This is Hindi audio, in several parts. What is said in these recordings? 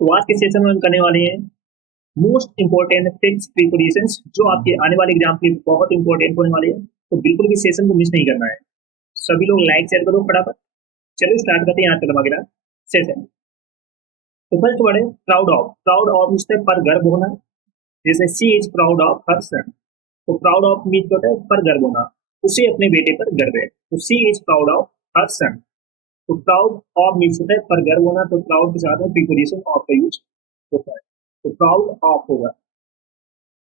तो आज के सेशन में हम करने वाले हैं मोस्ट इंपॉर्टेंट फिक्स प्रीपोजिशंस जो आपके आने वाले एग्जाम के लिए बहुत इंपॉर्टेंट होने वाले हैं। तो बिल्कुल भी सेशन को मिस नहीं करना है। सभी लोग लाइक शेयर करो फटाफट। चलो स्टार्ट करते हैं आज का धमाकेदार सेशन। तो फर्स्ट वर्ड है प्राउड ऑफ। प्राउड ऑफ उससे पर गर्व होना, जैसे she is proud of her सन। तो प्राउड ऑफ मीन होता है पर गर्व होना, उसे अपने बेटे पर गर्व है। तो सी इज प्राउड ऑफ हर सन। तो प्राउड ऑफ मीन्स होता है पर गर्व होना, तो प्राउड के साथ में प्रीपोजिशन ऑफ का यूज होता है। तो प्राउड ऑफ होगा।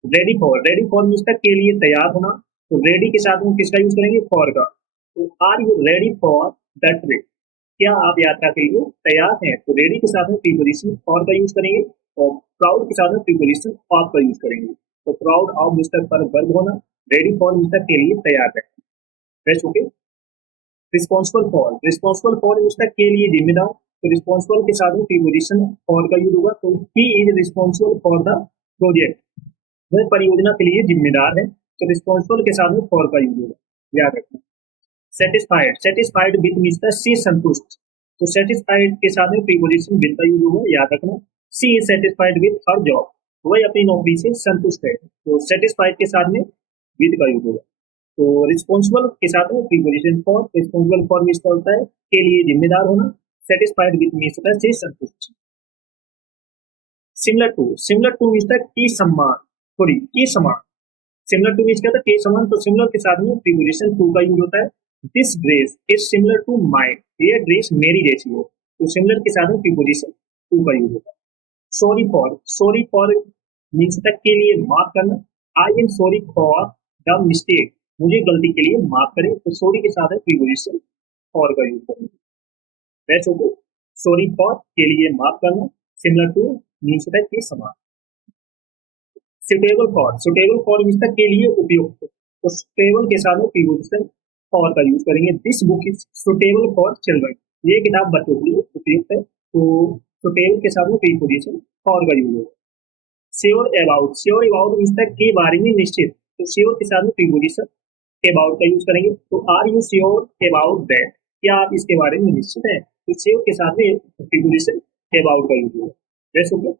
Ready for, ready for means के लिए तैयार होना। तो रेडी के साथ में किसका यूज करेंगे? फॉर का। तो are you ready for the trip? क्या आप यात्रा के लिए तैयार हैं? तो रेडी के साथ में प्रीपोजिशन फॉर का यूज करेंगे और प्राउड के साथ में प्रीपोजिशन ऑफ का यूज करेंगे। तो प्राउड ऑफ मिस्टर पर गर्व होना, रेडी फॉर मिस्टर के लिए तैयार है। Best okay. Responsible for, responsible for mister के लिए जिम्मेदार। तो रिस्पॉन्सिबल के साथ में प्रीपोजिशन फॉर का यूज होगा। तो he is responsible for the project, वह परियोजना के लिए जिम्मेदार है। तो रिस्पॉन्सिबल के साथ में फॉर का यूज होगा, याद रखना। सेटिस्फाइड, सेटिस्फाइड विद मीन्स सी संतुष्ट। तो सेटिस्फाइड के साथ में प्रीपोजिशन विद का यूज होगा, याद रखना। She is satisfied with her job, वह अपनी नौकरी से संतुष्ट है। तो सेटिस्फाइड के साथ में विद का यूज होगा। तो रिस्पॉन्सिबल के साथ में preposition for, responsible for means होता है के लिए जिम्मेदार होना, सेटिस्फाइड विद मीन्स होता है से संतुष्ट। Similar to, similar to means की सम्मान, सॉरी की समान। सिमिलर टू मीन्स क्या था? के समान। तो सिमिलर के साथ में प्रीपोजिशन टू का यूज होता है। This dress is similar to mine, ये ड्रेस मेरी जैसी हो। तो सिमिलर के साथ में प्रीपोजिशन टू का यूज होता है। Sorry for, sorry for means तक के लिए माफ करना। I am sorry for the mistake, मुझे गलती के लिए माफ करें। तो सॉरी के साथ में प्रीपोजिशन फॉर का यूज करेंगे। वैसे तो सॉरी फॉर के लिए माफ करना, सिमिलर टू मीन्स होता है के समान। Suitable for, suitable for means के लिए उपयुक्त। तो सुटेबल के साथ में प्रीपोजिशन फॉर का यूज करेंगे। This book is suitable for children, ये किताब बच्चों के लिए उपयुक्त है। तो सुटेबल के साथ में प्रीपोजिशन फॉर का यूज होगा। Sure about, sure about means के बारे में निश्चित। तो श्योर के साथ में प्रीपोजिशन अबाउट का यूज करेंगे। तो are you sure about that, क्या आप इसके बारे में निश्चित हैं? तो श्योर के साथ में प्रीपोजिशन अबाउट का यूज होगा। वैसे ओके।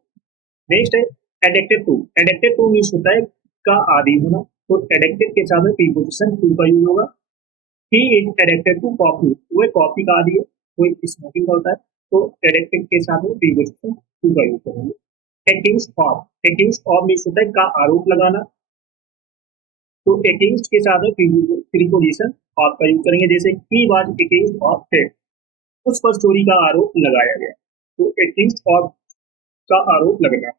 नेक्स्ट है addicted to. Addicted to means होता है का आदि होना। तो एडेक्टेड के साथ में प्रीपोजिशन टू का यूज होगा। He is addicted to coffee, वह कॉफी का आदि है, कोई स्मोकिंग करता है। तो एडेक्टेड के साथ में प्रीपोजिशन टू का यूज करेंगे। Accused of, accused of means होता है का आरोप लगाना। तो एक्यूज्ड के साथ में प्रीपोजिशन ऑफ का यूज करेंगे। जैसे he was accused of theft, उस पर चोरी का आरोप लगाया गया। तो एक्यूज्ड ऑफ का आरोप लगना।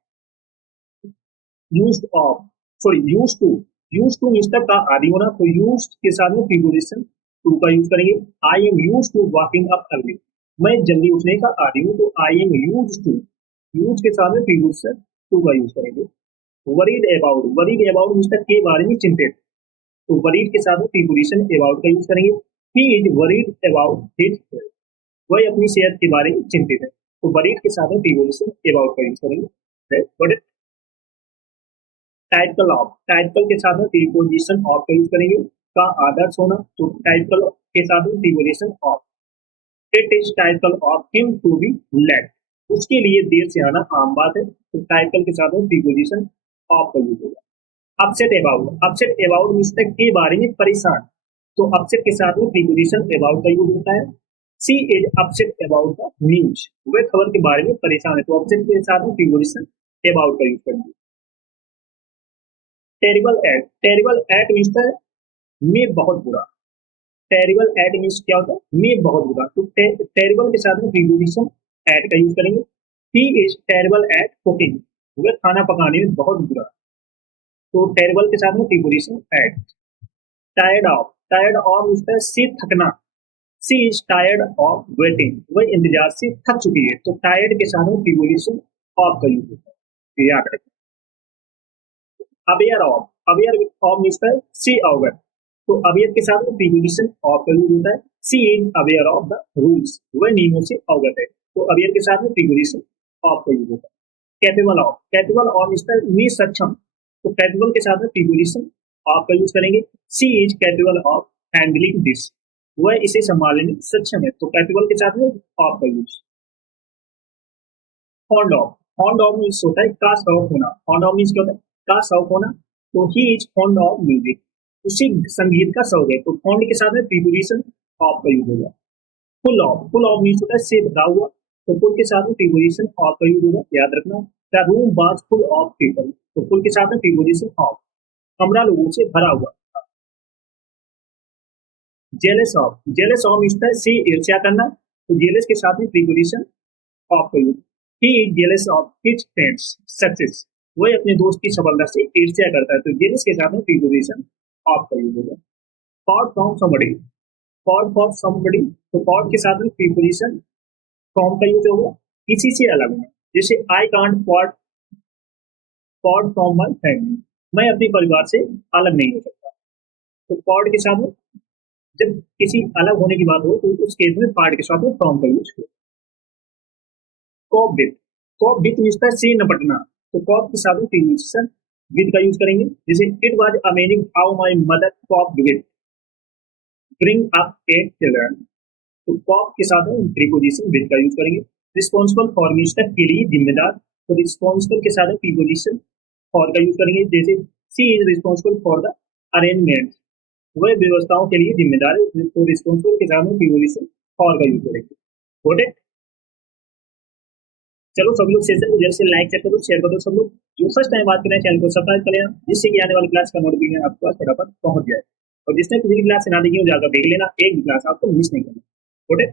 Used of, sorry used to, used to means का आदि होना। तो यूज्ड के साथ में प्रीपोजिशन टू का यूज करेंगे। I am used to walking up early, मैं जल्दी उठने का आदि हूँ। तो I am used to, use के साथ में प्रीपोजिशन टू का यूज करेंगे। Worried about, worried about means के बारे में चिंतित। तो वरीड के साथ में प्रीपोजिशन अबाउट का यूज करेंगे। He is worried about his health, वह अपनी सेहत के बारे में चिंतित है। तो वरीड के साथ में प्रीपोजिशन अबाउट का यूज करेंगे। टाइपिकल ऑफ, टाइपिकल के साथ में प्रीपोजिशन ऑफ का यूज करेंगे। का आदर्श होना, तो टाइपिकल के साथ में preposition of. It is typical of him to be late, उसके लिए देर से आना आम बात है। तो टाइपिकल के साथ में प्रीपोजिशन ऑफ का यूज होगा। Upset about, upset about means के बारे में परेशान। तो अपसेट के साथ में प्रीपोजिशन अबाउट का यूज होता है। She is upset about the news, वह खबर के बारे में परेशान है। तो अपसेट के साथ में प्रीपोजिशन अबाउट का यूज करेंगे। Terrible at, terrible at means में बहुत बुरा। टेरिबल एट मीन्स क्या होता है? में बहुत बुरा। तो टेरिबल के साथ में प्रीपोजिशन एट का यूज करेंगे। He is terrible at cooking, वह खाना पकाने में बहुत बुरा। तो टेरिबल के साथ में preposition at. Tired of, tired of means से थकना। She is tired of waiting, वह इंतजार से थक चुकी है। तो टायर्ड के साथ में प्रीपोजिशन ऑफ का यूज होता है, याद रखें। Aware of, aware of means she aware. तो अवेयर के साथ में प्रीपोजिशन ऑफ का यूज होता है। She is aware of the rules, वह नियमों से अवगत है। तो अवेयर के साथ में प्रीपोजिशन ऑफ का यूज होता है। Capable of, capable of means में सक्षम। तो कैपेबल के साथ में प्रीपोजिशन ऑफ का यूज करेंगे। She is capable of handling this, वह इसे संभालने में सक्षम है। तो कैपेबल के साथ में ऑफ का use. Fond of, fond of means होता है का शौक होना, फॉन्ड ऑफ मीन्स क्या होता है, का शौक होना, तो he is fond of music, उसी संगीत का शौक है, तो फॉन्ड के साथ में प्रीपोजिशन ऑफ का यूज होगा। फुल ऑफ मीन्स होता है से भरा हुआ, तो फुल के साथ में प्रीपोजिशन ऑफ का यूज होगा, याद रखना। The room was full of people, तो फुल के साथ में प्रीपोजिशन ऑफ, कमरा लोगों से भरा हुआ। जेलस ऑफ मीन्स होता है से ईर्ष्या करना, तो जेलस के साथ में प्रीपोजिशन ऑफ का use. He is jealous of his friends success, वह अपने दोस्त की सफलता से ईर्ष्या करता है, तो जेलस के साथ में प्रीपोजिशन ऑफ का यूज होगा। Pot from somebody, pot for somebody, तो पॉट के साथ में प्रीपोजिशन फ्रॉम का यूज होगा, किसी से अलग होना, जैसे I can't pot pot from my family, मैं अपने परिवार से अलग नहीं हो सकता, तो पॉट के साथ में जब किसी अलग होने की बात हो तो उस केस में पार्ट के साथ में फ्रॉम का यूज हो। Cope with, cope with means है से निपटना, तो कॉप के साथ में प्रीपोजिशन विद का यूज करेंगे, जैसे it was amazing how my mother coped with bring up a children, तो कॉप के साथ में प्रीपोजिशन विद का यूज करेंगे। रिस्पॉन्सिबल फॉर मीन्स के लिए जिम्मेदार, तो रिस्पॉन्सिबल के साथ में प्रीपोजिशन फॉर का यूज करेंगे, जैसे she is responsible for the arrangement, वह व्यवस्थाओं के लिए जिम्मेदार है, तो रिस्पॉन्सिबल के साथ में प्रीपोजिशन फॉर का यूज करेंगे। Got it? चलो सब लोग सेशन को जल्द से लाइक कर दो, शेयर कर दो, सब लोग जो फर्स्ट टाइम बात कर रहे हैं चैनल को सब्सक्राइब कर लेना, जिससे कि आने वाली क्लास का नोटिफिकेशन आपके पास फटाफट पहुंच जाए, और जिसने पिछली क्लास से ना देखी हो जाकर देख लेना, एक भी क्लास आपको मिस नहीं करना। Got it?